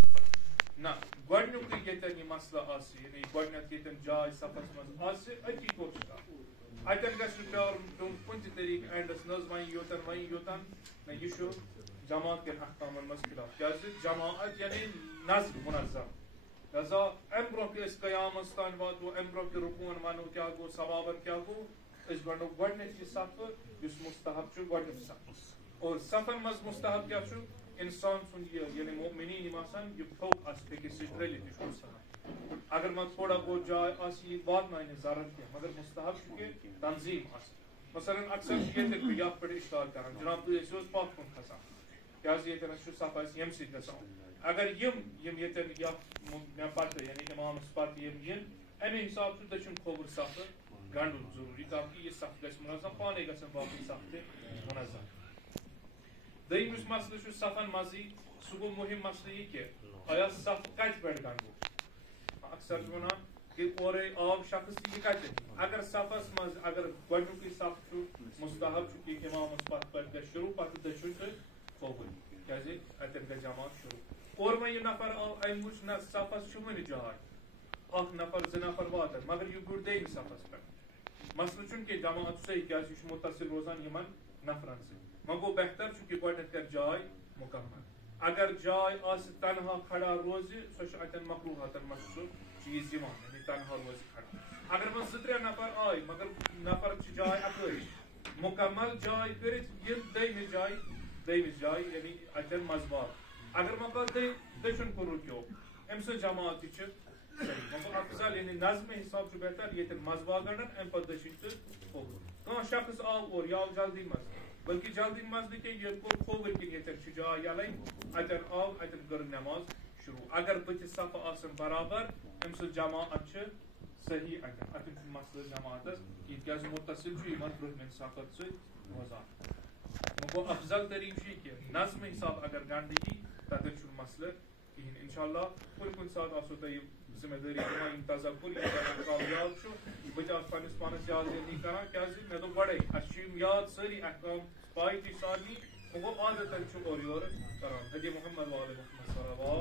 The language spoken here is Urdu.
سفر نہ گۄڈنیُکُے ییٚتٮ۪ن یہِ مسلہٕ آسہِ یعنی گۄڈنٮ۪تھ ییٚتٮ۪ن جاے سفرس منٛز آسہِ أتی کوٚر سٹاپ اتٮ۪ن گژھِ نہٕ پیٛارُن پیوٚن کُنہِ تہِ طریٖقہٕ اینڈس نہ حظ وۄنۍ یوٚتن نہ یہِ چھُ جماعت کٮ۪ن احکامن منٛز خلاف کیٛازِ جماعت یعنی نظم منظم لہذا امہِ برونٛہہ کہِ أسۍ قیامس تانۍ واتو امہِ برونٛہہ کہِ رکوٗعن ونو کیٛاہ گوٚو ثوابن کیٛاہ گوٚو أسۍ گنٛڈو گۄڈنیتھ یہِ صفہٕ یُس مستحب چھُ گۄڈنیُک صفہٕ اور صفن منٛز مستحب کیٛاہ چھُ انسان سُنٛد یہِ یعنی مومنیٖن یِم آسان یہِ تھوٚپ آسہِ بیٚکِس سۭتۍ رٔلِتھ یہِ چھُ مستحب اگر ما تھوڑا بہت جاے آسہِ یہِ واتناونہِ ضرر کینٛہہ مگر مستحب چھُ کہِ تنظیٖم آسہِ مثلاً اکثر چھُ ییٚتٮ۪ن بہٕ یتھ پٮ۪ٹھ اِشتہار کران جناب تُہۍ ٲسِو حظ پتھ کُن کھسان کیٛازِ ییٚتٮ۪ن چھُ صف آسہِ ییٚمہِ سۭتۍ گژھان اگر یِم ییٚتٮ۪ن یتھ مےٚ پتہٕ یعنی امامس پتہٕ یِم یِن امہِ حساب چھُ دٔچھُن کھووُر صفہٕ گنٛڈُن ضروٗری تاکہِ یہِ صف گژھِ منظم پانے گژھن باقٕے صف تہِ منظم دوٚیِم یُس مسلہٕ چھُ صفن منٛزٕے سُہ گوٚو مُہِم مسلہٕ یہِ کہِ آیا صف کتہِ پٮ۪ٹھ گنٛڈو اکثر چھِ ونان کہ اورے آو شخص یہ کتٮ۪ن اگر صفس منٛز اگر گۄڈنیُکُے صف چھُ مستحب چھُ کہِ امامس پتہٕ پٮ۪ٹھ گژھِ شروٗع پتہٕ دٔچھُن تہٕ کھووُر کیٛازِ اتٮ۪ن گژھِ جماعت شروٗع اور وۄنۍ یہِ نفر آو امہِ وٕچھ نہ صفس چھُ وُنہِ جاے اکھ نفر زٕ نفر واتن مگر یہِ گوٚو دوٚیمہِ صفس پٮ۪ٹھ مسلہٕ چھُنہٕ کہِ جماعت چھُ صحیح کیٛازِ یہِ چھُ مُتصل روزان یِمن نفرن سۭتۍ وۄنۍ گوٚو بہتر چھُ کہِ گۄڈنیتھ کرِ جاے مُکمل اگر جاے آسہِ تنہا کھڑا روزِ سۄ چھِ اتٮ۪ن مکروٗہاتن منٛز سُہ چیٖز یِوان یعنی تنہا روزِ کھڑا اگر وۄنۍ زٕ ترٛےٚ نفر آے مگر نفر چھِ جاے اکٲے مُکمل جاے کٔرِتھ یِن دوٚیمِس جایہِ یعنی اتٮ۪ن منٛزباگ اگر وۄنۍ پتہٕ دٔچھُن کُن رُکیو أمۍ سٕنٛز جماعت تہِ چھِ صحیح وۄنۍ گوٚو افضل یعنی نظمہِ حساب چھُ بہتر ییٚتٮ۪ن منٛزباگ گنٛڈن امہِ پتہٕ دٔچھِنۍ تہٕ کھووُر کانٛہہ شخص آو اور یہِ آو جلدی منٛز بلکہِ جلدی منٛز نہٕ کینٛہہ ییٚتہِ کوٚر کھووُر کِنۍ ییٚتٮ۪ن چھِ جاے یَلے اتٮ۪ن آو اتٮ۪ن کٔر نٮ۪ماز شروٗع اگر بٕتھِ صفہٕ آسن برابر أمۍ سٕنٛز جماعت چھِ صحیح اتٮ۪ن چھُنہٕ مسلہٕ جماعتس کِہیٖنۍ کیٛازِ مُتصل چھُ یِمن برٛونٛہمٮ۪ن صفن سۭتۍ روزان وۄنۍ گوٚو افضل طریٖقہٕ چھُ یہِ کہِ نظمہِ حساب اگر گنٛڈٕ یی تتٮ۪ن چھُنہٕ مسلہٕ کِہیٖنۍ انشاء اللہ کُنہِ ساتہٕ آسو تۄہہِ یہِ ذمہٕ دٲری دِوان یِم تذکُر یِم کامیاب چھُ بہٕ تہِ آسہٕ پننِس پانس یاد دٲری کران کیٛازِ مےٚ دوٚپ گۄڈے اسہِ چھِ یِم یاد سٲری احکام پاے تہِ سارنٕے وۄنۍ گوٚو عادتن چھُ اورٕ یورٕ کران ہدی محمد وعلی محمد صلی اللہ